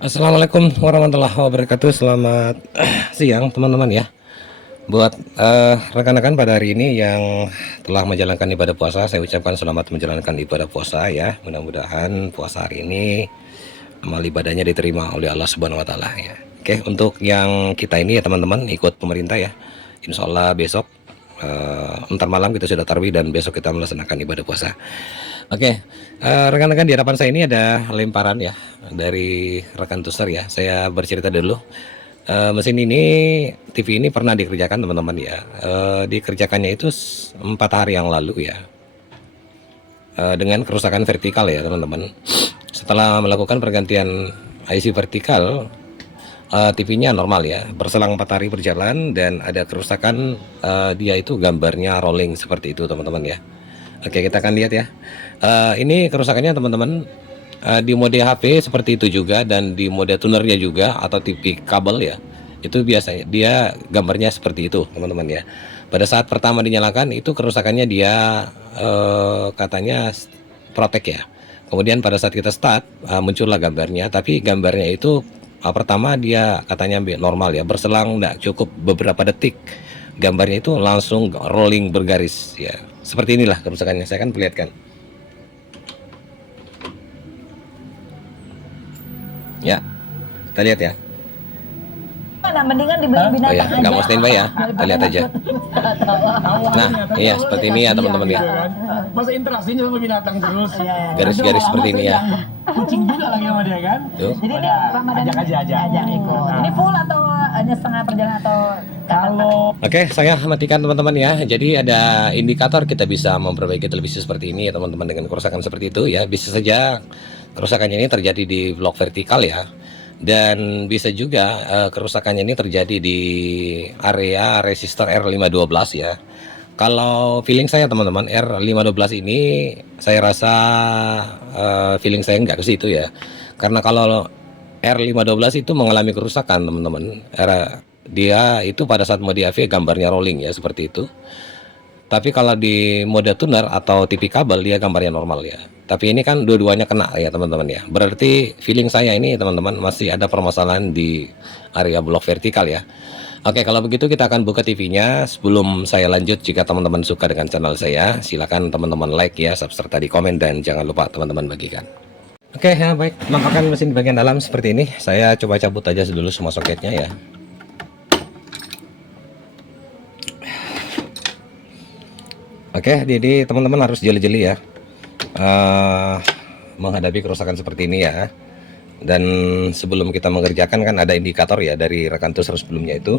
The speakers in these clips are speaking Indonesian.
Assalamualaikum warahmatullahi wabarakatuh. Selamat siang teman-teman ya. Buat rekan-rekan pada hari ini yang telah menjalankan ibadah puasa, saya ucapkan selamat menjalankan ibadah puasa ya. Mudah-mudahan puasa hari ini amal ibadahnya diterima oleh Allah Subhanahu wa taala ya. Oke, untuk yang kita ini ya teman-teman ikut pemerintah ya. Insya Allah besok ntar malam kita sudah tarawih dan besok kita melaksanakan ibadah puasa. Oke, rekan-rekan di hadapan saya ini ada lemparan ya dari rekan Tuster ya. Saya bercerita dulu. Mesin ini, TV ini pernah dikerjakan teman-teman ya. Dikerjakannya itu 4 hari yang lalu ya. Dengan kerusakan vertikal ya teman-teman. Setelah melakukan pergantian IC vertikal, TV-nya normal ya. Berselang 4 hari berjalan dan ada kerusakan, dia itu gambarnya rolling seperti itu teman-teman ya. Oke, kita akan lihat ya. Ini kerusakannya teman-teman, di mode HP seperti itu juga, dan di mode tunernya juga atau TV kabel ya. Itu biasanya dia gambarnya seperti itu teman-teman ya. Pada saat pertama dinyalakan itu kerusakannya dia katanya protek ya. Kemudian pada saat kita start muncullah gambarnya, tapi gambarnya itu pertama dia katanya normal ya. Berselang enggak cukup beberapa detik gambarnya itu langsung rolling bergaris ya. Seperti inilah kerusakannya, saya akan perlihatkan. Ya, kita lihat ya. Nah, mendingan dibeli Oh binatang ya, aja. nggak mau standby ya, kita lihat aja. Nah, iya seperti ini ya teman-teman ya. Masa interaksinya sama binatang terus. Garis-garis seperti ini ya. Kucing juga lagi sama dia kan. Tuh. Jadi ini Ramadan Ajak aja, ajak. ajak ikut. Ini full atau hanya setengah perjalanan atau Kalau Oke, saya matikan teman-teman ya. Jadi ada indikator kita bisa memperbaiki televisi seperti ini ya teman-teman dengan kerusakan seperti itu ya. Bisa saja kerusakannya ini terjadi di blok vertikal ya. Dan bisa juga kerusakannya ini terjadi di area resistor R512 ya. Kalau feeling saya teman-teman, R512 ini saya rasa feeling saya nggak ke situ ya. Karena kalau R512 itu mengalami kerusakan teman-teman. Dia itu pada saat mode AV gambarnya rolling ya seperti itu. Tapi kalau di mode tuner atau TV kabel dia gambarnya normal ya. Tapi ini kan dua-duanya kena ya teman-teman ya. Berarti feeling saya ini teman-teman masih ada permasalahan di area blok vertikal ya. Oke, kalau begitu kita akan buka TV-nya. Sebelum saya lanjut, jika teman-teman suka dengan channel saya, silakan teman-teman like ya, subscribe tadi, komen, dan jangan lupa teman-teman bagikan. Oke ya, baik. Nampakkan mesin di bagian dalam seperti ini. Saya coba cabut aja dulu semua soketnya ya. Oke, jadi teman-teman harus jeli-jeli ya menghadapi kerusakan seperti ini ya. Dan sebelum kita mengerjakan kan ada indikator ya dari rekan Tuser sebelumnya itu.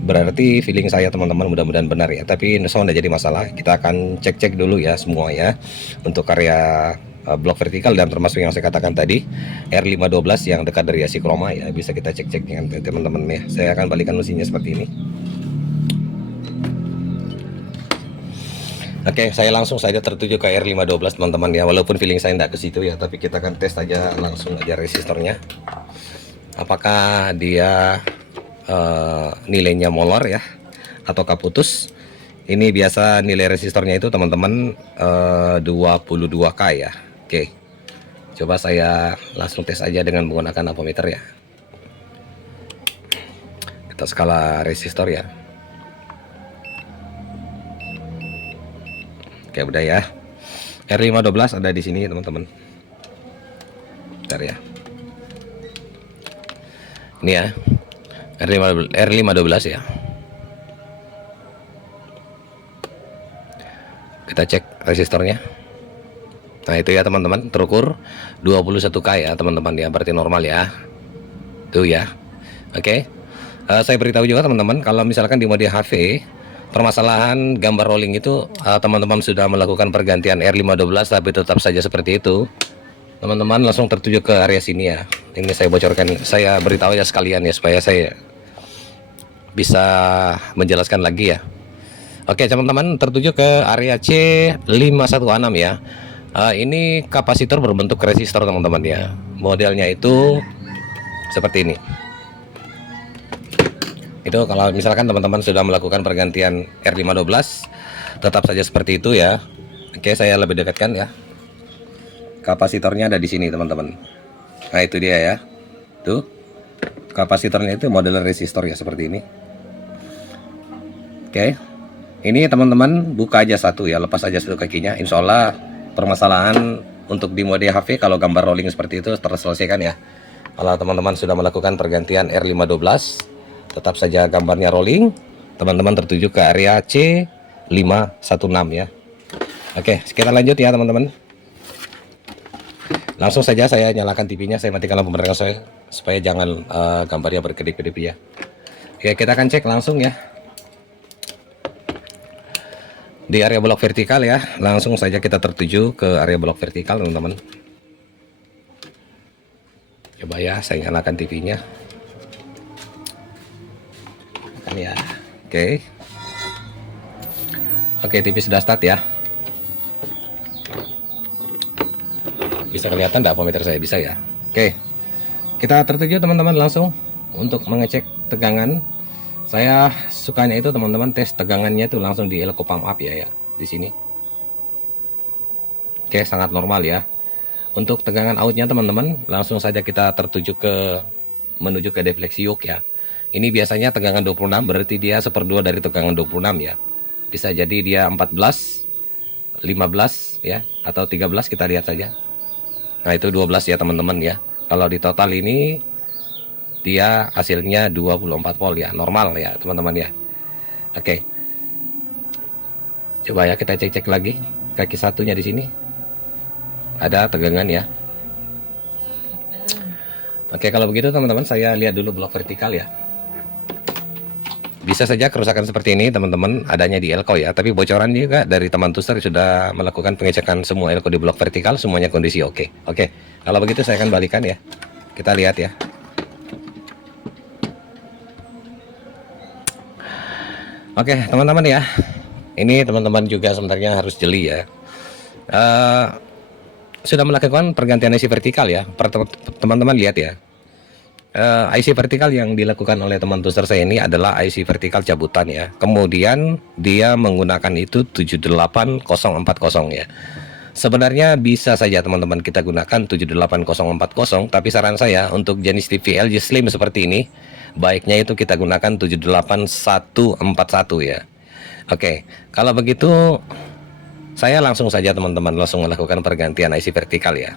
Berarti feeling saya teman-teman mudah-mudahan benar ya. Tapi insya Allah tidak jadi masalah. Kita akan cek-cek dulu ya semua ya untuk area blok vertikal dan termasuk yang saya katakan tadi R512 yang dekat dari AC Chroma ya. Bisa kita cek-cek dengan teman-teman ya. Saya akan balikan mesinnya seperti ini. Oke, saya langsung saja tertuju ke R512 teman-teman ya. Walaupun feeling saya tidak ke situ ya, tapi kita akan tes aja langsung aja resistornya. Apakah dia nilainya molor ya ataukah putus. Ini biasa nilai resistornya itu teman-teman 22K ya. Oke, coba saya langsung tes aja dengan menggunakan ampermeter ya. Kita skala resistor ya. Oke, udah ya. R512 ada di sini teman-teman. Bentar ya. Ini ya. R512 ya. Kita cek resistornya. Nah, itu ya teman-teman, terukur 21K ya teman-teman ya, berarti normal ya. Tuh ya. Oke. Saya beritahu juga teman-teman, kalau misalkan di mode HV permasalahan gambar rolling itu teman-teman sudah melakukan pergantian R512 tapi tetap saja seperti itu, teman-teman langsung tertuju ke area sini ya. Ini saya bocorkan, saya beritahu ya sekalian ya supaya saya bisa menjelaskan lagi ya. Oke teman-teman, tertuju ke area C516 ya. Ini kapasitor berbentuk resistor teman-teman ya. Modelnya itu seperti ini. Itu kalau misalkan teman-teman sudah melakukan pergantian R512 tetap saja seperti itu ya. Oke, saya lebih dekatkan ya. Kapasitornya ada di sini teman-teman. Nah itu dia ya, tuh kapasitornya itu model resistor ya seperti ini. Oke, ini teman-teman buka aja satu ya, lepas aja satu kakinya. Insya Allah permasalahan untuk di mode HV kalau gambar rolling seperti itu terselesaikan ya. Kalau teman-teman sudah melakukan pergantian R512, tetap saja gambarnya rolling, teman-teman tertuju ke area C516 ya. Oke, kita lanjut ya teman-teman. Langsung saja saya nyalakan TV-nya, saya matikan lampu penerangan saya supaya jangan gambarnya berkedip-kedip ya. Oke, kita akan cek langsung ya. Di area blok vertikal ya, langsung saja kita tertuju ke area blok vertikal teman-teman. Coba ya, saya nyalakan TV-nya. Kan ya. Oke. Oke, TV sudah start ya. Bisa kelihatan enggak ammeter saya? Bisa ya. Oke. Kita tertuju teman-teman langsung untuk mengecek tegangan. Saya sukanya itu teman-teman tes tegangannya itu langsung di elko pump up ya di sini. Oke, sangat normal ya. Untuk tegangan outnya teman-teman, langsung saja kita tertuju menuju ke defleksi yoke ya. Ini biasanya tegangan 26, berarti dia 1/2 dari tegangan 26 ya. Bisa jadi dia 14, 15 ya, atau 13, kita lihat saja. Nah itu 12 ya teman-teman ya. Kalau di total ini dia hasilnya 24 volt ya, normal ya teman-teman ya. Oke. Coba ya kita cek-cek lagi kaki satunya di sini. Ada tegangan ya. Oke, kalau begitu teman-teman saya lihat dulu blok vertikal ya. Bisa saja kerusakan seperti ini teman-teman adanya di elko ya, tapi bocoran juga dari teman Tuster sudah melakukan pengecekan semua elko di blok vertikal, semuanya kondisi oke. Oke, kalau begitu saya akan balikan ya. Kita lihat ya. Oke teman-teman ya, ini teman-teman juga sebenarnya harus jeli ya. Sudah melakukan pergantian IC vertikal ya, teman-teman lihat ya. IC vertikal yang dilakukan oleh teman Tuster saya ini adalah IC vertikal cabutan ya. Kemudian dia menggunakan itu 78040 ya. Sebenarnya bisa saja teman-teman kita gunakan 78040, tapi saran saya untuk jenis TV LG Slim seperti ini, baiknya itu kita gunakan 78141 ya. Oke, kalau begitu saya langsung saja teman-teman langsung melakukan pergantian IC vertikal ya.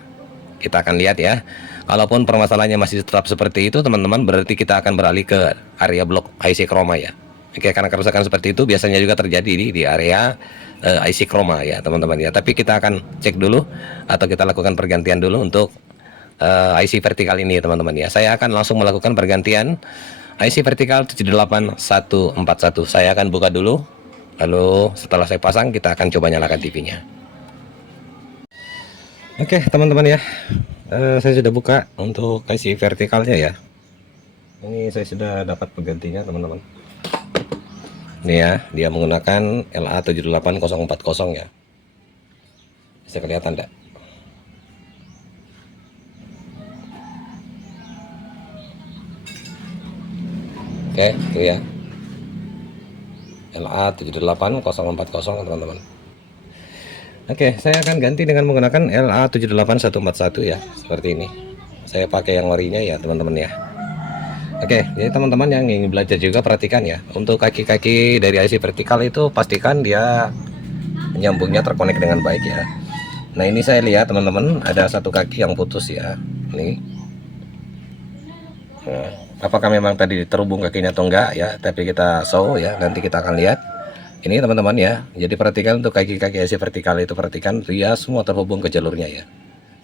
Kita akan lihat ya. Kalaupun permasalahannya masih tetap seperti itu teman-teman, berarti kita akan beralih ke area blok IC chroma ya. Oke, karena kerusakan seperti itu biasanya juga terjadi di area IC chroma ya teman-teman ya. Tapi kita akan cek dulu atau kita lakukan pergantian dulu untuk IC vertikal ini teman-teman ya. Saya akan langsung melakukan pergantian IC vertikal 78141. Saya akan buka dulu. Lalu setelah saya pasang kita akan coba nyalakan TV-nya. Oke teman-teman ya, saya sudah buka untuk IC vertikalnya ya. Ini saya sudah dapat penggantinya teman-teman. Ini ya, dia menggunakan LA78040 ya. Bisa kelihatan enggak? Oke, itu ya. LA78040 teman-teman. Oke, saya akan ganti dengan menggunakan LA78141 ya, seperti ini. Saya pakai yang orinya ya teman-teman ya. Oke, jadi teman-teman yang ingin belajar juga perhatikan ya. Untuk kaki-kaki dari IC vertikal itu pastikan dia nyambungnya terkonek dengan baik ya. Nah ini saya lihat teman-teman ada satu kaki yang putus ya. Ini. Nah, apakah memang tadi terhubung kakinya atau enggak ya, tapi kita show ya, nanti kita akan lihat ini teman-teman ya. Jadi perhatikan untuk kaki-kaki IC vertikal itu, perhatikan dia semua terhubung ke jalurnya ya.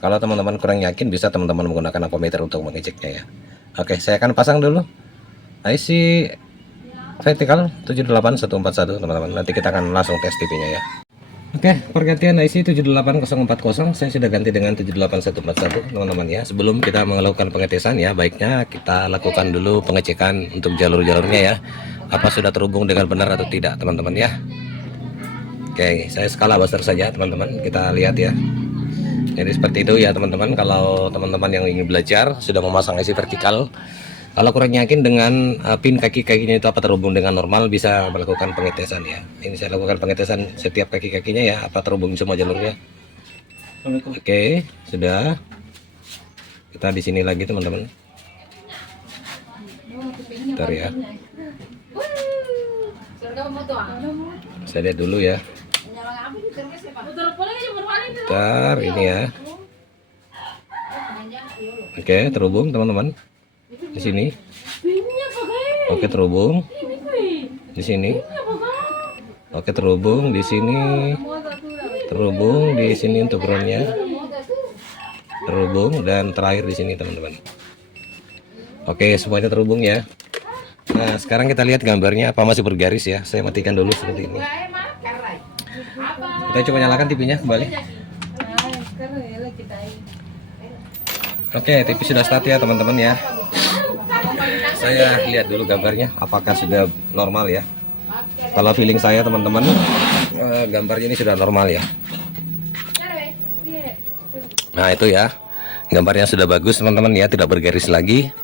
Kalau teman-teman kurang yakin bisa teman-teman menggunakan ammeter untuk mengeceknya ya. Oke, saya akan pasang dulu IC vertikal 78141 teman-teman, nanti kita akan langsung tes TV-nya ya. Oke, pergantian IC 78040 saya sudah ganti dengan 78141 teman-teman ya. Sebelum kita melakukan pengetesan ya, baiknya kita lakukan dulu pengecekan untuk jalur-jalurnya ya. Apa sudah terhubung dengan benar atau tidak teman-teman ya. Oke, saya skala besar saja teman-teman, kita lihat ya. Jadi seperti itu ya teman-teman. Kalau teman-teman yang ingin belajar sudah memasang IC vertikal, kalau kurang yakin dengan pin kaki-kakinya itu apa terhubung dengan normal, bisa melakukan pengetesan ya. Ini saya lakukan pengetesan setiap kaki-kakinya ya, apa terhubung semua jalurnya. Oke, sudah. Kita di sini lagi teman-teman. Bentar ya. Saya lihat dulu ya. Bentar ini ya. Oke, terhubung teman-teman. Di sini. Oke, terhubung. Di sini. Oke, terhubung di sini. Terhubung di sini untuk groundnya. Terhubung dan terakhir di sini teman-teman. Oke, semuanya terhubung ya. Nah, sekarang kita lihat gambarnya apa masih bergaris ya. Saya matikan dulu seperti ini. Kita coba nyalakan TV-nya kembali. Oke, TV sudah start ya teman-teman ya. Saya lihat dulu gambarnya apakah sudah normal ya. Kalau feeling saya teman-teman, gambarnya ini sudah normal ya. Nah itu ya, gambarnya sudah bagus teman-teman ya, tidak bergaris lagi.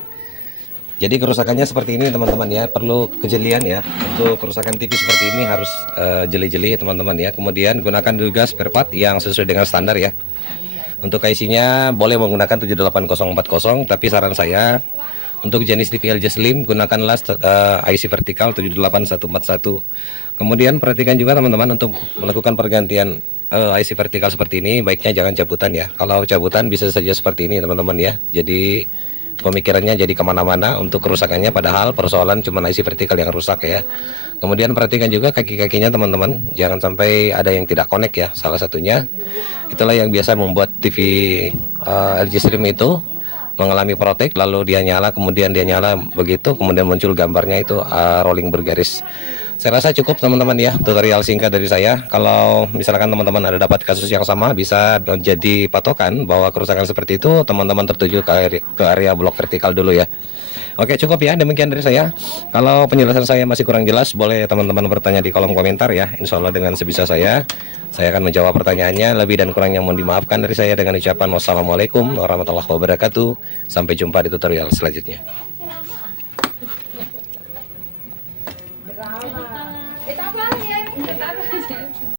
Jadi kerusakannya seperti ini teman-teman ya, perlu kejelian ya. Untuk kerusakan TV seperti ini harus jeli-jeli teman-teman ya. Kemudian gunakan juga spare part yang sesuai dengan standar ya. Untuk IC-nya boleh menggunakan 78040, tapi saran saya untuk jenis TV LG Slim gunakanlah IC vertikal 78141. Kemudian perhatikan juga teman-teman untuk melakukan pergantian IC vertikal seperti ini, baiknya jangan cabutan ya. Kalau cabutan bisa saja seperti ini teman-teman ya. Jadi pemikirannya jadi kemana-mana untuk kerusakannya, padahal persoalan cuma IC vertikal yang rusak ya. Kemudian perhatikan juga kaki-kakinya teman-teman, jangan sampai ada yang tidak connect ya. Salah satunya itulah yang biasa membuat TV LG Slim itu mengalami protek, lalu dia nyala, kemudian dia nyala begitu, kemudian muncul gambarnya itu rolling bergaris. Saya rasa cukup teman-teman ya, tutorial singkat dari saya. Kalau misalkan teman-teman ada dapat kasus yang sama, bisa jadi patokan bahwa kerusakan seperti itu teman-teman tertuju ke area blok vertikal dulu ya. Oke, cukup ya, demikian dari saya. Kalau penjelasan saya masih kurang jelas, boleh teman-teman bertanya di kolom komentar ya. Insya Allah dengan sebisa saya akan menjawab pertanyaannya. Lebih dan kurangnya mohon dimaafkan dari saya dengan ucapan wassalamualaikum warahmatullahi wabarakatuh. Sampai jumpa di tutorial selanjutnya.